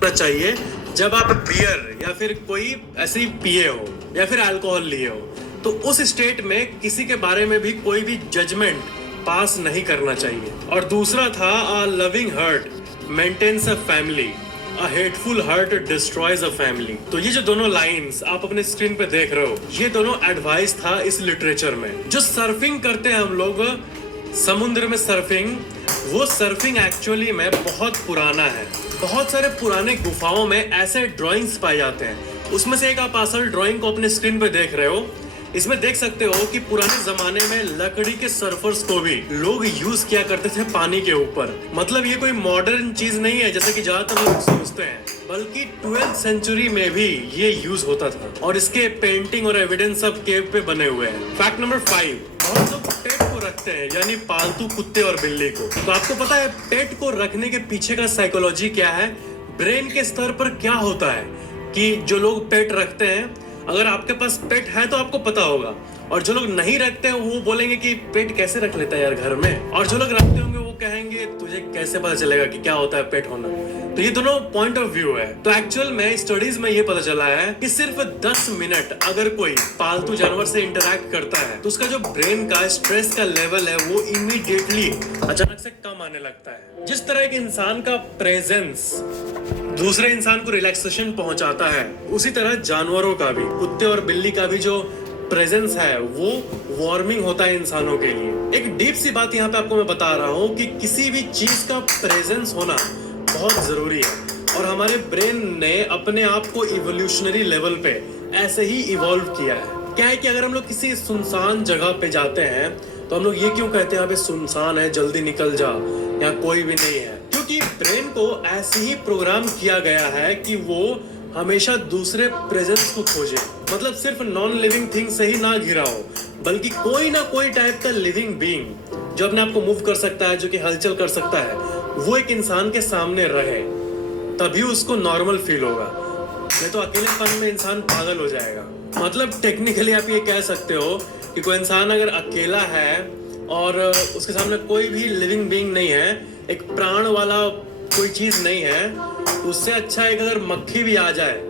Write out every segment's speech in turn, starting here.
चाहिए जब आप बियर या फिर कोई ऐसी पिए हो या फिर अल्कोहल लिए हो, तो उस स्टेट में किसी के बारे में भी कोई भी जजमेंट पास नहीं करना चाहिए। और दूसरा था a loving heart maintains a family, a hateful heart destroys a family. तो ये जो दोनों लाइंस आप अपने स्क्रीन पे देख रहे हो, ये दोनों एडवाइस था इस लिटरेचर में। जो सर्फिंग करते हैं हम लोग समुद्र में सर्फिंग, वो सर्फिंग एक्चुअली में बहुत पुराना है। बहुत सारे पुराने गुफाओं में ऐसे ड्राइंग्स पाए जाते हैं। उसमें से एक आप असल ड्राइंग को अपने स्क्रीन पे देख रहे हो। इसमें देख सकते हो कि पुराने जमाने में लकड़ी के सर्फर्स को भी लोग यूज किया करते थे पानी के ऊपर। मतलब ये कोई मॉडर्न चीज नहीं है जैसे कि ज्यादातर लोग सोचते हैं, बल्कि 12th सेंचुरी में भी ये यूज होता था और इसके पेंटिंग और एविडेंस सब केव पे बने हुए हैं। फैक्ट नंबर 5, बहुत लोग पेट को रखते हैं, यानी पालतू कुत्ते और बिल्ली को। तो आपको पता है पेट को रखने के पीछे का साइकोलॉजी क्या है? ब्रेन के स्तर पर क्या होता है कि जो लोग पेट रखते हैं, अगर आपके पास पेट है तो आपको पता होगा, और जो लोग नहीं रखते हैं वो बोलेंगे कि पेट कैसे रख लेता है यार घर में, और जो लोग रखते होंगे वो कहेंगे तुझे कैसे पता चलेगा कि क्या होता है पेट होना। तो ये दोनों पॉइंट ऑफ व्यू है। तो एक्चुअल में स्टडीज में ये पता चला है कि सिर्फ 10 मिनट अगर कोई पालतू जानवर से इंटरैक्ट करता है तो उसका जो ब्रेन का स्ट्रेस का लेवल है वो इमीडिएटली अचानक से कम आने लगता है। जिस तरह एक इंसान का प्रेजेंस दूसरे इंसान को रिलैक्सेशन पहुंचाता है, उसी तरह जानवरों का भी, कुत्ते और बिल्ली का भी जो प्रेजेंस है वो वार्मिंग होता है इंसानों के लिए। एक डीप सी बात यहाँ पे आपको मैं बता रहा हूँ कि किसी भी चीज का प्रेजेंस होना बहुत जरूरी है, और हमारे ब्रेन ने अपने आप को इवोल्यूशनरी लेवल पे ऐसे ही इवॉल्व किया है। क्या है कि अगर हम लोग किसी सुनसान जगह पे जाते हैं तो हम लोग ये क्यों कहते हैं यहाँ पे सुनसान है, जल्दी निकल जा, यहाँ कोई भी नहीं है? क्योंकि ब्रेन को ऐसे ही प्रोग्राम किया गया है कि वो हमेशा दूसरे प्रेजेंस को खोजे। मतलब सिर्फ नॉन लिविंग थिंग से ही ना घिरा हो, बल्कि कोई ना कोई टाइप का लिविंग बीइंग जो अपने आप को मूव कर सकता है, जो कि हलचल कर सकता है, वो एक इंसान के सामने रहे, तभी उसको नॉर्मल फील होगा। नहीं तो अकेलेपन में इंसान पागल हो जाएगा। मतलब टेक्निकली आप ये कह सकते हो कि कोई इंसान अगर अकेला है और उसके सामने कोई भी लिविंग बीइंग नहीं है, एक प्राण वाला कोई चीज नहीं है, तो उससे अच्छा एक अगर मक्खी भी आ जाए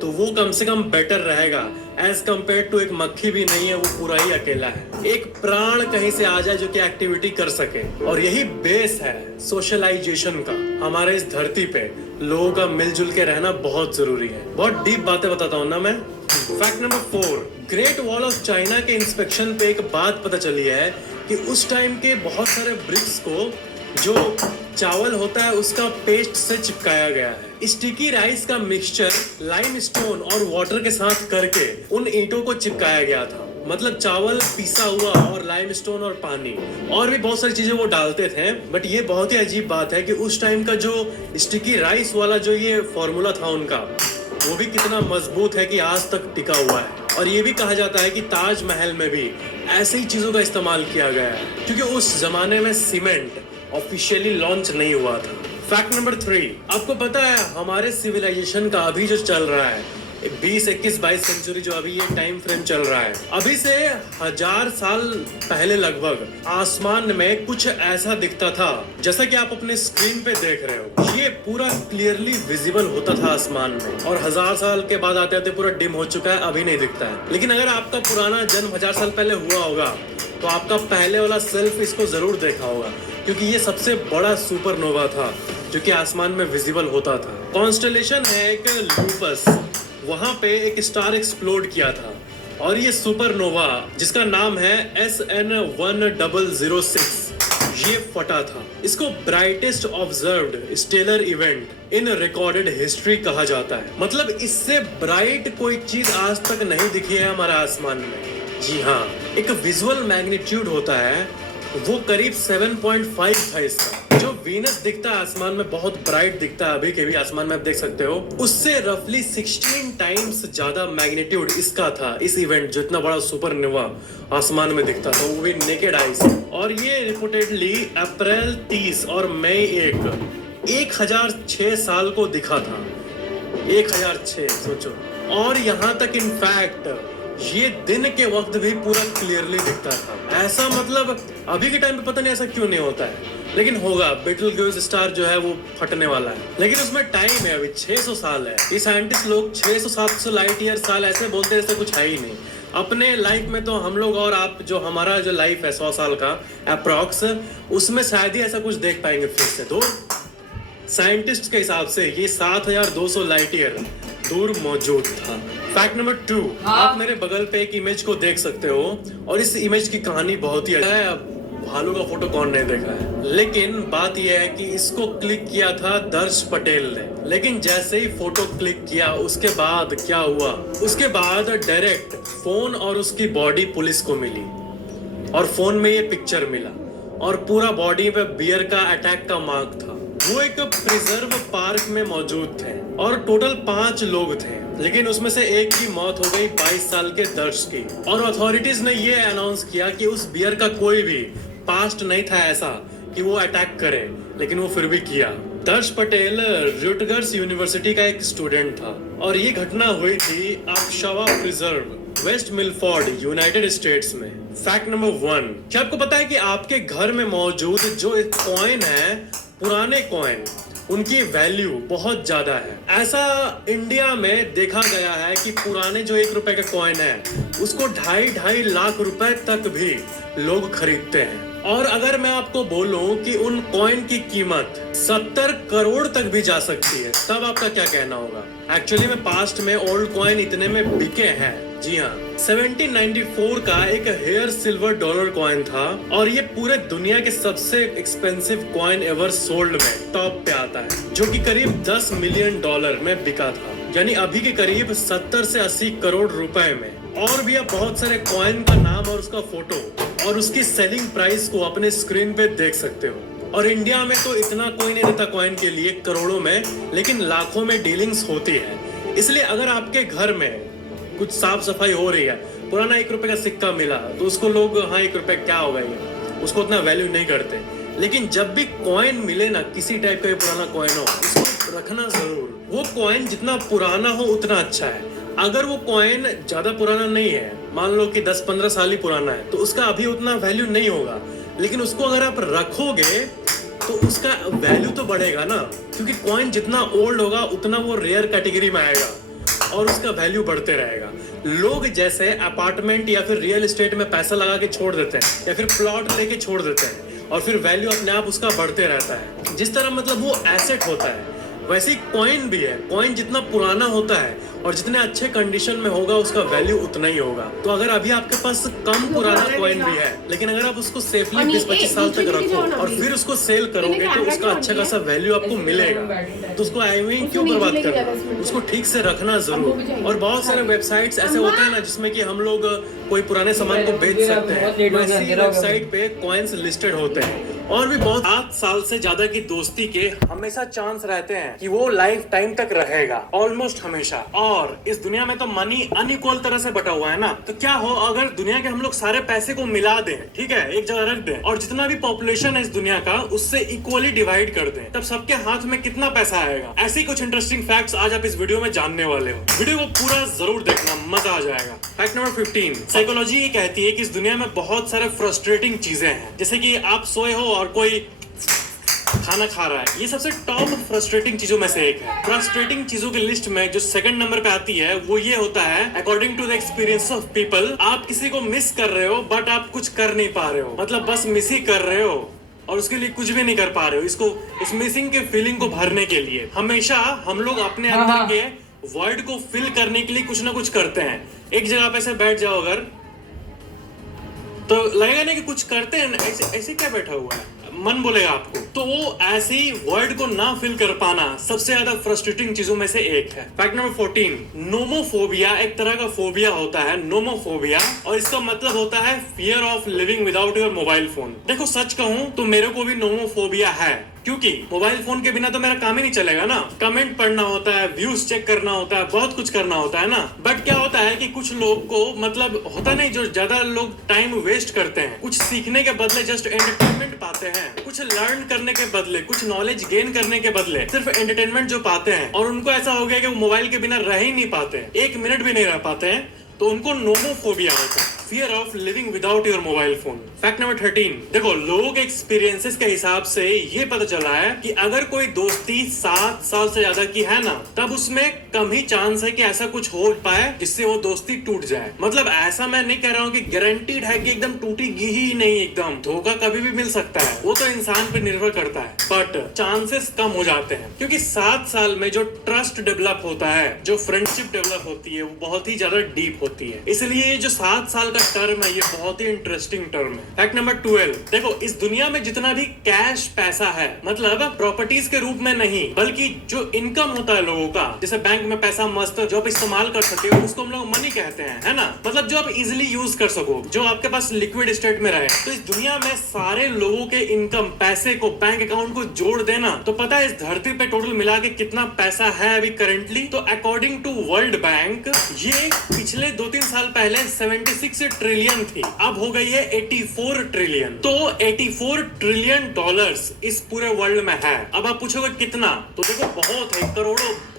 तो वो कम से कम बेटर रहेगा एज कम्पेयर टू एक मक्खी भी नहीं है, वो पूरा ही अकेला है। एक प्राण कहीं से आ जाए जो कि एक्टिविटी कर सके, और यही बेस है सोशलाइजेशन का। हमारे इस धरती पे लोगों का मिलजुल के रहना बहुत जरूरी है। बहुत डीप बातें बताता हूँ ना मैं। Fact number 4, great wall of China के इंस्पेक्शन पे एक बात पता चली है कि उस टाइम के बहुत सारे ब्रिक्स को जो चावल होता है उसका पेस्ट से चिपकाया गया है। स्टिकी राइस का मिक्सचर लाइमस्टोन और वाटर के साथ करके उन ईंटों को चिपकाया गया था। मतलब चावल पिसा हुआ और लाइमस्टोन और पानी और भी बहुत सारी चीजें वो डालते थे। बट ये बहुत ही अजीब बात है कि उस टाइम का जो स्टिकी राइस वाला जो ये फॉर्मूला था उनका, वो भी कितना मजबूत है कि आज तक टिका हुआ है। और ये भी कहा जाता है कि ताजमहल में भी ऐसे ही चीजों का इस्तेमाल किया गया है, क्योंकि उस जमाने में सीमेंट ऑफिशियली लॉन्च नहीं हुआ था। फैक्ट नंबर 3, आपको पता है हमारे सिविलाइजेशन का अभी जो चल रहा है 20, 21, 22 सेंचुरी, जो अभी ये टाइम फ्रेम चल रहा है, अभी से 1000 साल पहले लगभग आसमान में कुछ ऐसा दिखता था जैसा कि आप अपने स्क्रीन पे देख रहे हो। ये पूरा क्लियरली विजिबल होता था आसमान में, और 1000 साल के बाद आते आते पूरा डिम हो चुका है, अभी नहीं दिखता है। लेकिन अगर आपका पुराना जन्म 1000 साल पहले हुआ होगा तो आपका पहले वाला सेल्फ इसको जरूर देखा होगा, क्योंकि ये सबसे बड़ा सुपरनोवा था जो कि आसमान में विजिबल होता था। कॉन्स्टेलेशन है एक लूपस, वहां पे एक स्टार एक्सप्लोड किया था, और ये सुपरनोवा जिसका नाम है SN1006, ये फटा था। इसको brightest observed stellar event in recorded history कहा जाता है। मतलब इससे ब्राइट कोई चीज आज तक नहीं दिखी है हमारे आसमान में। जी हाँ, एक विजुअल मैग्नीट्यूड होता है, वो करीब 7.5 था इसका। जो वीनस दिखता है आसमान में बहुत ब्राइट दिखता है, अभी के भी आसमान में आप देख सकते हो, उससे रफली 16 टाइम्स ज्यादा मैग्नीट्यूड इसका था। इस इवेंट जो इतना बड़ा सुपरनोवा आसमान में दिखता था, वो भी नेकेड आईज। और ये रिपोर्टेडली अप्रैल 30 और मई 1006 साल को दिखा था। 1006 सोचो। और यहाँ तक इनफैक्ट ये दिन के वक्त भी पूरा क्लियरली दिखता था। ऐसा मतलब अभी के टाइम पे पता नहीं ऐसा क्यों नहीं होता है। लेकिन होगा, बेटलगेज स्टार जो है वो फटने वाला है, लेकिन उसमें टाइम है, अभी 600 साल है। ये साइंटिस्ट लोग 600-700 लाइट ईयर साल ऐसे बोलते हैं जैसे कुछ है ही नहीं। अपने लाइफ में तो हम लोग और आप जो हमारा जो लाइफ है 100 साल का अप्रॉक्स, उसमें शायद ही ऐसा कुछ देख पाएंगे फिर से। तो साइंटिस्ट के हिसाब से ये 7200 लाइट ईयर दूर मौजूद था। फैक्ट नंबर 2, आप मेरे बगल पे एक इमेज को देख सकते हो और इस इमेज की कहानी बहुत ही है। भालू का फोटो कौन नहीं देखा है, लेकिन बात यह है कि इसको क्लिक किया था दर्श पटेल ने। लेकिन जैसे ही फोटो क्लिक किया उसके बाद क्या हुआ, उसके बाद डायरेक्ट फोन और उसकी बॉडी पुलिस को मिली और फोन में ये पिक्चर मिला और पूरा बॉडी पे बियर का अटैक का मार्क था। वो एक प्रिजर्व पार्क में मौजूद थे और टोटल 5 लोग थे, लेकिन उसमें से एक की मौत हो गई 22 साल के दर्श की। और अथॉरिटीज ने ये अनाउंस किया कि उस बियर का कोई भी पास्ट नहीं था ऐसा कि वो अटैक करे, लेकिन वो फिर भी किया। दर्श पटेल रुटगर्स यूनिवर्सिटी का एक स्टूडेंट था और ये घटना हुई थी Opshawa preserve, West Milford, United States में। फैक्ट नंबर 1, क्या आपको पता है कि आपके घर में मौजूद जो एक कॉइन है, पुराने कॉइन, उनकी वैल्यू बहुत ज्यादा है। ऐसा इंडिया में देखा गया है कि पुराने जो 1 रुपए के कॉइन है उसको 2.5 लाख रुपए तक भी लोग खरीदते हैं। और अगर मैं आपको बोलूं कि उन कॉइन की कीमत 70 करोड़ तक भी जा सकती है, तब आपका क्या कहना होगा? एक्चुअली में पास्ट में ओल्ड कॉइन इतने में बिके हैं। जी हाँ, 1794 का एक हेयर सिल्वर डॉलर कॉइन था और ये पूरे दुनिया के सबसे एक्सपेंसिव कॉइन एवर सोल्ड में टॉप पे आता है, जो कि करीब 10 मिलियन डॉलर में बिका था, यानी अभी के करीब 70 से 80 करोड़ रुपए में। और भी आप बहुत सारे कॉइन का नाम और उसका फोटो और उसकी सेलिंग प्राइस को अपने स्क्रीन पे देख सकते हो। और इंडिया में तो इतना कोई नहीं देता कॉइन के लिए करोड़ों में, लेकिन लाखों में डीलिंग्स होती है। इसलिए अगर आपके घर में कुछ साफ सफाई हो रही है, पुराना 1 रुपए का सिक्का मिला तो उसको लोग, हाँ 1 रुपए क्या होगा ये, उसको उतना वैल्यू नहीं करते। लेकिन जब भी कॉइन मिले ना, किसी टाइप का पुराना कॉइन हो, उसको रखना जरूर। वो कॉइन जितना पुराना हो उतना अच्छा है। अगर वो कॉइन ज्यादा पुराना नहीं है, मान लो कि 10-15 साल ही पुराना है, तो उसका अभी उतना वैल्यू नहीं होगा। लेकिन उसको अगर आप रखोगे तो उसका वैल्यू तो बढ़ेगा ना, क्योंकि कॉइन जितना ओल्ड होगा उतना वो रेयर कैटेगरी में आएगा और उसका वैल्यू बढ़ते रहेगा। लोग जैसे अपार्टमेंट या फिर रियल एस्टेट में पैसा लगा के छोड़ देते हैं या फिर प्लॉट लेके छोड़ देते हैं और फिर वैल्यू अपने आप उसका बढ़ते रहता है। जिस तरह मतलब वो एसेट होता है, वैसे ही कॉइन भी है। कॉइन जितना पुराना होता है और जितने अच्छे कंडीशन में होगा उसका वैल्यू उतना ही होगा। तो अगर अभी आपके पास कम पुराना कॉइन भी है, लेकिन अगर आप उसको सेफली 20-25 साल तक रखो और फिर उसको सेल करोगे तो उसका अच्छा खासा वैल्यू आपको मिलेगा। तो उसको आई मीन क्यों बर्बाद करना, उसको ठीक से रखना जरूर। और बहुत सारे वेबसाइट्स ऐसे होते हैं ना जिसमें कि हम लोग कोई पुराने सामान को बेच सकते हैं, वैसी वेबसाइट पे कॉइन्स लिस्टेड होते हैं। और भी बहुत 7 साल से ज्यादा की दोस्ती के हमेशा चांस रहते हैं कि वो लाइफ टाइम तक रहेगा, ऑलमोस्ट हमेशा। और इस दुनिया में तो मनी अनइक्वल तरह से बटा हुआ है ना, तो क्या हो अगर दुनिया के हम लोग सारे पैसे को मिला दें, ठीक है, एक जगह रख दें और जितना भी पॉपुलेशन है इस दुनिया का उससे इक्वली डिवाइड कर दें, तब सबके हाथ में कितना पैसा आएगा? ऐसे कुछ इंटरेस्टिंग फैक्ट्स आज आप इस वीडियो में जानने वाले हो। वीडियो को पूरा जरूर देखना, मजा आ जाएगा। फैक्ट नंबर 15, साइकोलॉजी ये कहती है कि इस दुनिया में बहुत सारे फ्रस्ट्रेटिंग चीजें हैं, जैसे कि आप सोए हो और कोई खाना खा रहा है। ये सबसे टॉप फ्रस्ट्रेटिंग चीजों में से एक है। फ्रस्ट्रेटिंग चीजों की लिस्ट में जो सेकंड नंबर पे आती है वो ये होता है, according to the experience of people, आप किसी को मिस कर रहे हो बट आप कुछ कर नहीं पा रहे हो, मतलब बस मिस ही कर रहे हो और उसके लिए कुछ भी नहीं कर पा रहे हो। इसको, इस मिसिंग के फीलिंग को भरने के लिए हमेशा हम लोग अपने अंदर के वर्ड को फिल करने के लिए कुछ ना कुछ करते हैं। एक जगह पे ऐसे बैठ जाओ अगर, तो लगेगा ना कि कुछ करते हैं, ऐसे ऐसे क्या बैठा हुआ है, मन बोलेगा आपको। तो वो ऐसे ही वर्ड को ना फिल कर पाना सबसे ज्यादा फ्रस्ट्रेटिंग चीजों में से एक है। फैक्ट नंबर 14, नोमोफोबिया एक तरह का फोबिया होता है, नोमोफोबिया, और इसका मतलब होता है fear of living without your mobile phone. देखो सच कहूं तो मेरे को भी नोमोफोबिया है, क्योंकि मोबाइल फोन के बिना तो मेरा काम ही नहीं चलेगा ना। कमेंट पढ़ना होता है, व्यूज चेक करना होता है, बहुत कुछ करना होता है ना। बट क्या होता है कि कुछ लोग को मतलब होता नहीं, जो ज्यादा लोग टाइम वेस्ट करते हैं, कुछ सीखने के बदले जस्ट एंटरटेनमेंट पाते हैं, कुछ लर्न करने के बदले, कुछ नॉलेज गेन करने के बदले सिर्फ एंटरटेनमेंट जो पाते हैं, और उनको ऐसा हो गया कि वो मोबाइल के बिना रह ही नहीं पाते, 1 मिनट भी नहीं रह पाते हैं, तो उनको नोमोफोबिया होता है। Fear of living without your mobile phone. Fact number 13, देखो लोगों के एक्सपीरियंसेस के हिसाब से ये पता चला है कि अगर कोई दोस्ती 7 साल से ज्यादा की है ना, तब उसमें कम ही चांस है कि ऐसा कुछ हो पाए जिससे वो दोस्ती टूट जाए। मतलब ऐसा मैं नहीं कह रहा हूँ कि गारंटीड है कि एकदम टूटेगी ही नहीं, एकदम धोखा कभी भी मिल सकता है, वो तो इंसान पे निर्भर करता है, बट चांसेस कम हो जाते हैं क्योंकि 7 साल में जो ट्रस्ट डेवलप होता है, जो फ्रेंडशिप डेवलप होती है, वो बहुत ही ज्यादा डीप होती है। इसलिए ये जो 7 साल का टर्म है, ये बहुत ही इंटरेस्टिंग टर्म है। फैक्ट नंबर 12, देखो इस दुनिया में जितना भी कैश पैसा है, मतलब प्रॉपर्टीज के रूप में नहीं, बल्कि जो इनकम होता है लोगों का, जैसे बैंक में पैसा मस्त जो आप इस्तेमाल कर सके हो, उसको हम लोग मनी कहते हैं, है ना। मतलब जो आप इजिली यूज कर सको, जो आपके पास लिक्विड स्टेट में रहे। तो इस दुनिया में सारे लोगों के इनकम पैसे को, बैंक अकाउंट को जोड़ देना, तो पता है इस धरती पे टोटल मिला के कितना पैसा है अभी करेंटली। तो अकॉर्डिंग टू वर्ल्ड बैंक, ये पिछले 2-3 साल पहले 76 ट्रिलियन थी, अब हो गई है 84 ट्रिलियन। तो 84 ट्रिलियन डॉलर्स इस पूरे वर्ल्ड में है। अब आप पूछोगे कितना, तो देखो बहुत है,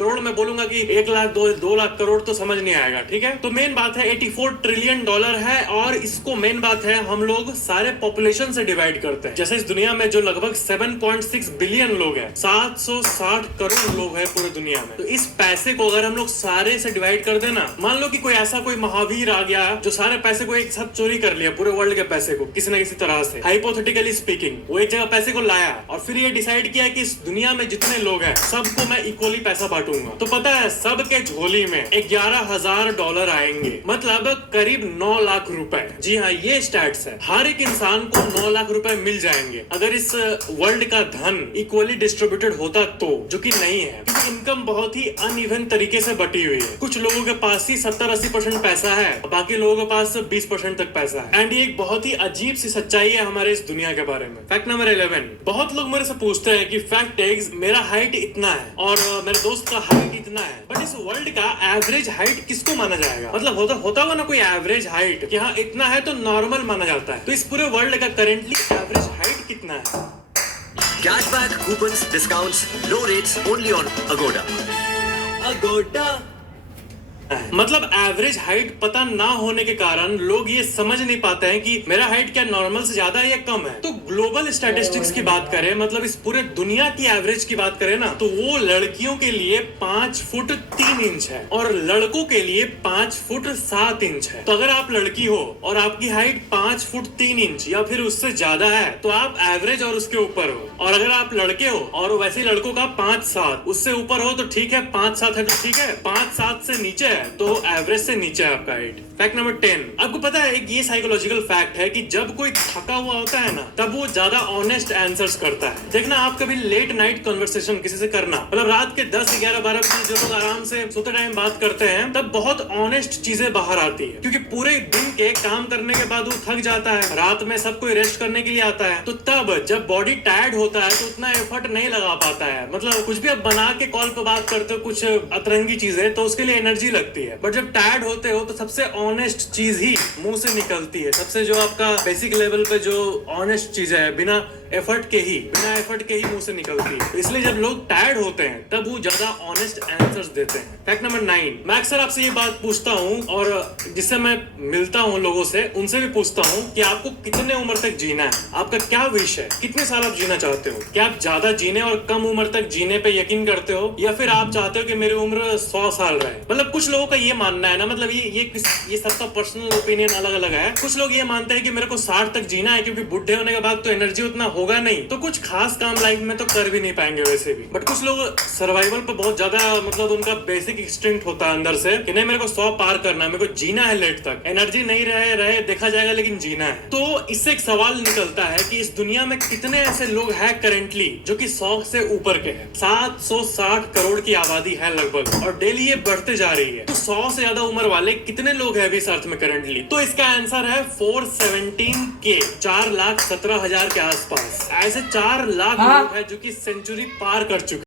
करोड़ में बोलूंगा कि 1 लाख 2 लाख करोड़ तो समझ नहीं आएगा, ठीक है। तो मेन बात है 84 ट्रिलियन डॉलर है, और इसको मेन बात है हम लोग सारे पॉपुलेशन से डिवाइड करते हैं। जैसे इस दुनिया में जो लगभग 7.6 बिलियन लोग हैं, 760 करोड़ लोग हैं पूरे दुनिया में। तो इस पैसे को अगर हम लोग सारे से डिवाइड कर देना, मान लो कि कोई ऐसा कोई महावीर आ गया जो सारे पैसे को एक साथ चोरी कर लिया, पूरे वर्ल्ड के पैसे को किसी न किसी तरह से, हाइपोथेटिकली स्पीकिंग, वो एक जगह पैसे को लाया और फिर ये डिसाइड किया कि इस दुनिया में जितने लोग हैं सबको मैं इक्वली पैसा बांटूंगा। तो पता है सबके झोली में 11,000 डॉलर आएंगे, मतलब करीब 9 लाख रुपए। जी हाँ, ये स्टैट्स है। हर एक इंसान को 9 लाख रुपए मिल जाएंगे अगर इस वर्ल्ड का धन इक्वली डिस्ट्रीब्यूटेड होता तो, जो कि नहीं है क्योंकि इनकम बहुत ही अनइवन तरीके से बटी हुई है। कुछ लोगों के पास ही 70-80% पैसा है, बाकी लोगों के पास 20% तक पैसा है। एंड ये एक बहुत ही अजीब सी सच्चाई है हमारे इस दुनिया के बारे में। फैक्ट नंबर 11, बहुत लोग मेरे से पूछते हैं कि फैक्ट एग्स मेरा हाइट इतना है और मेरे दोस्त का हाइट इतना है, बट इस वर्ल्ड का एवरेज हाइट किसको माना जाएगा? मतलब होता होगा ना कोई एवरेज हाइट कि हाँ इतना है तो नॉर्मल माना जाता है। तो इस पूरे वर्ल्ड का करेंटली एवरेज हाइट कितना है? Cashback, coupons, discounts, low rates only on Agoda. मतलब एवरेज हाइट पता ना होने के कारण लोग ये समझ नहीं पाते हैं कि मेरा हाइट क्या नॉर्मल से ज्यादा है या कम है। तो ग्लोबल स्टैटिस्टिक्स की बात करें, मतलब इस पूरे दुनिया की एवरेज की बात करें ना, तो वो लड़कियों के लिए 5 फुट 3 इंच है और लड़कों के लिए 5 फुट 7 इंच है। तो अगर आप लड़की हो और आपकी हाइट 5 फुट 3 इंच या फिर उससे ज्यादा है, तो आप एवरेज और उसके ऊपर हो। और अगर आप लड़के हो और वैसे लड़कों का 5'7", उससे ऊपर हो तो ठीक है, 5'7" है तो ठीक है, 5'7" से नीचे है तो एवरेज से नीचे है आपका हाइट। फैक्ट नंबर 10, आपको पता है एक ये साइकोलॉजिकल फैक्ट है कि जब कोई थका हुआ होता है ना, तब वो ज्यादा ऑनेस्ट आंसर्स करता है। देखना आप कभी लेट नाइट कन्वर्सेशन किसी से करना, मतलब रात के 10, 11, 12 बजे जो लोग आराम से सोते टाइम बात करते हैं, तब बहुत ऑनेस्ट चीजें बाहर आती है क्योंकि पूरे दिन के काम करने के बाद वो थक जाता है, रात में सब कोई रेस्ट करने के लिए आता है। तो तब जब बॉडी टायर्ड होता है तो उतना एफर्ट नहीं लगा पाता है। मतलब कुछ भी आप बना के कॉल पे बात करते हो, कुछ अतरंगी चीजें, तो उसके लिए एनर्जी लगती है। बट जब टायर्ड होते हो तो सबसे ऑनेस्ट चीज ही मुंह से निकलती है। सबसे जो आपका बेसिक लेवल पे जो ऑनेस्ट चीज है, बिना एफर्ट के ही मुंह से निकलती है। तो इसलिए जब लोग टायर्ड होते हैं तब वो ज्यादा ऑनेस्ट आंसर्स देते हैं। फैक्ट नंबर 9, मैं अक्सर आपसे ये बात पूछता हूँ और जिससे मैं मिलता हूँ लोगों से, उनसे भी पूछता हूँ कि आपको कितने उम्र तक जीना है, आपका क्या विश है, कितने साल आप जीना चाहते हो? क्या आप ज्यादा जीने और कम उम्र तक जीने पे यकीन करते हो, या फिर आप चाहते हो कि मेरी उम्र 100 साल रहे? मतलब कुछ लोगों का ये मानना है ना, मतलब ये सबका पर्सनल ओपिनियन अलग अलग है। कुछ लोग ये मानते हैं कि मेरे को 60 तक जीना है क्योंकि बुढ़े होने के बाद तो एनर्जी उतना होगा नहीं, तो कुछ खास काम लाइफ में तो कर भी नहीं पाएंगे वैसे भी। बट कुछ लोग सर्वाइवल पे बहुत ज्यादा, मतलब उनका बेसिक इंस्टिंक्ट होता है अंदर से कि नहीं मेरे को 100 पार करना है, मेरे को जीना है लेट तक, एनर्जी नहीं रहे देखा जाएगा लेकिन जीना है। तो इससे एक सवाल निकलता है कि इस दुनिया में कितने ऐसे लोग हैं करेंटली जो कि 100 से ऊपर के हैं। 760 करोड़ की आबादी है लगभग, और डेली ये बढ़ते जा रही है। तो 100 से ज्यादा उम्र वाले कितने लोग हैं अभी इस अर्थ में करेंटली? तो इसका आंसर है 417 के, 4,17,000 के आसपास। ऐसे 4 लाख लोग हैं जो कि सेंचुरी पार कर चुके।